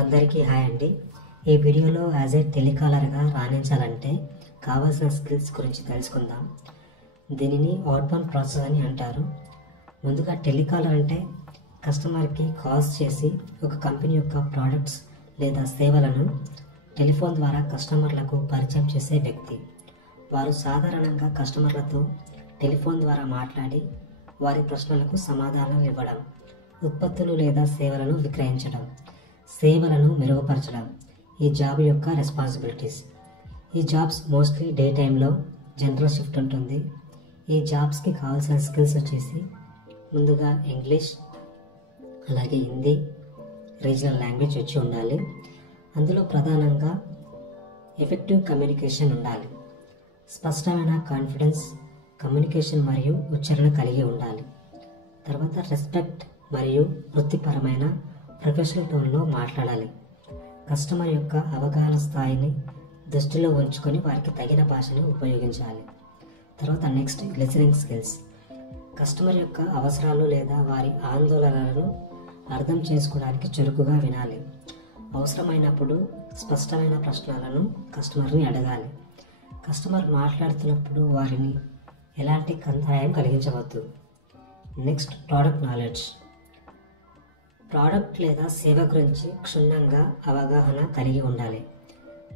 అందరికీ హాయ్ అండి. ఈ వీడియోలో యాజ్ ఏ టెలికాలర్గా రాణించాలంటే కావాల్సిన స్కిల్స్ గురించి తెలుసుకుందాం. దీనిని అవుట్బౌండ్ ప్రాసెస్ అని అంటారు. ముందుగా టెలికాలర్ అంటే కస్టమర్కి కాల్స్ చేసి ఒక కంపెనీ యొక్క ప్రోడక్ట్స్ లేదా సేవలను టెలిఫోన్ ద్వారా కస్టమర్లకు పరిచయం చేసే వ్యక్తి. వారు సాధారణంగా కస్టమర్లతో టెలిఫోన్ ద్వారా మాట్లాడి వారి ప్రశ్నలకు సమాధానం ఇవ్వడం, ఉత్పత్తులు లేదా సేవలను విక్రయించడం, సేవలను మెరుగుపరచడం ఈ జాబ్ యొక్క రెస్పాన్సిబిలిటీస్. ఈ జాబ్స్ మోస్ట్లీ డే టైంలో జనరల్ షిఫ్ట్ ఉంటుంది. ఈ జాబ్స్కి కావాల్సిన స్కిల్స్ వచ్చేసి ముందుగా ఇంగ్లీష్, అలాగే హిందీ, రీజనల్ లాంగ్వేజ్ వచ్చి ఉండాలి. అందులో ప్రధానంగా ఎఫెక్టివ్ కమ్యూనికేషన్ ఉండాలి. స్పష్టమైన కాన్ఫిడెన్స్, కమ్యూనికేషన్ మరియు ఉచ్చారణ కలిగి ఉండాలి. తర్వాత రెస్పెక్ట్ మరియు వృత్తిపరమైన ప్రొఫెషనల్ టోన్లో మాట్లాడాలి. కస్టమర్ యొక్క అవగాహన స్థాయిని దృష్టిలో ఉంచుకొని వారికి తగిన భాషను ఉపయోగించాలి. తర్వాత నెక్స్ట్ లిసనింగ్ స్కిల్స్. కస్టమర్ యొక్క అవసరాలు లేదా వారి ఆందోళనలను అర్థం చేసుకోవడానికి చురుకుగా వినాలి. అవసరమైనప్పుడు స్పష్టమైన ప్రశ్నలను కస్టమర్ని అడగాలి. కస్టమర్ మాట్లాడుతున్నప్పుడు వారిని ఎలాంటి అంతరాయం కలిగించవద్దు. Next product knowledge. ప్రోడక్ట్ లేదా సేవ గురించి క్షుణ్ణంగా అవగాహన కలిగి ఉండాలి.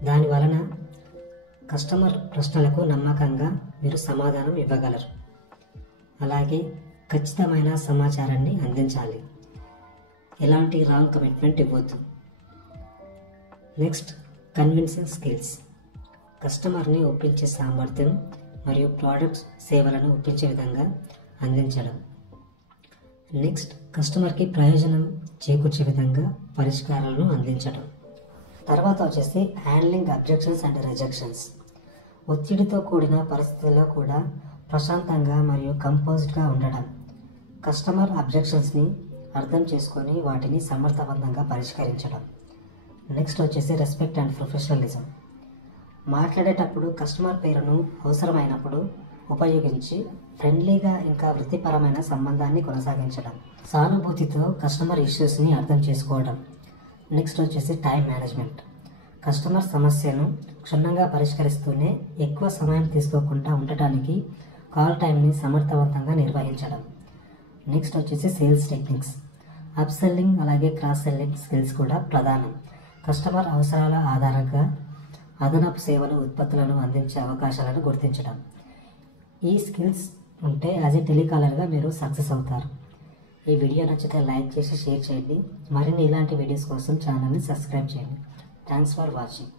దాని వలన కస్టమర్ ప్రశ్నలకు నమ్మకంగా మీరు సమాధానం ఇవ్వగలరు. అలాగే ఖచ్చితమైన సమాచారాన్ని అందించాలి. ఎలాంటి రాంగ్ కమిట్మెంట్ ఇవ్వద్దు. Next convincing skills. కస్టమర్ని ఒప్పించే సామర్థ్యం మరియు ప్రోడక్ట్స్ సేవలను ఒప్పించే విధంగా అందించడం. నెక్స్ట్ కస్టమర్కి ప్రయోజనం చేకూర్చే విధంగా పరిష్కారాలను అందించడం. తర్వాత వచ్చేసి హ్యాండ్లింగ్ అబ్జెక్షన్స్ అండ్ రిజెక్షన్స్. ఒత్తిడితో కూడిన పరిస్థితుల్లో కూడా ప్రశాంతంగా మరియు కంపోజ్డ్గా ఉండడం. కస్టమర్ అబ్జెక్షన్స్ని అర్థం చేసుకొని వాటిని సమర్థవంతంగా పరిష్కరించడం. నెక్స్ట్ వచ్చేసి రెస్పెక్ట్ అండ్ ప్రొఫెషనలిజం. మాట్లాడేటప్పుడు కస్టమర్ పేరును అవసరమైనప్పుడు ఉపయోగించి ఫ్రెండ్లీగా ఇంకా వృత్తిపరమైన సంబంధాన్ని కొనసాగించడం. సానుభూతితో కస్టమర్ ఇష్యూస్ని అర్థం చేసుకోవడం. నెక్స్ట్ వచ్చేసి టైం మేనేజ్మెంట్. కస్టమర్ సమస్యను క్షుణ్ణంగా పరిష్కరిస్తూనే ఎక్కువ సమయం తీసుకోకుండా ఉండటానికి కాల్ టైంని సమర్థవంతంగా నిర్వహించడం. నెక్స్ట్ వచ్చేసి సేల్స్ టెక్నిక్స్. అప్ సెల్లింగ్ అలాగే క్రాస్ సెల్లింగ్ స్కిల్స్ కూడా ప్రధానం. కస్టమర్ అవసరాల ఆధారంగా అదనపు సేవలు, ఉత్పత్తులను అందించే అవకాశాలను గుర్తించడం. ఈ స్కిల్స్ ఉంటే యాజ్ ఏ టెలికాలర్గా మీరు సక్సెస్ అవుతారు. ఈ వీడియో నచ్చితే లైక్ చేసి షేర్ చేయండి. మరిన్ని ఇలాంటి వీడియోస్ కోసం ఛానల్ని సబ్స్క్రైబ్ చేయండి. Thanks for watching.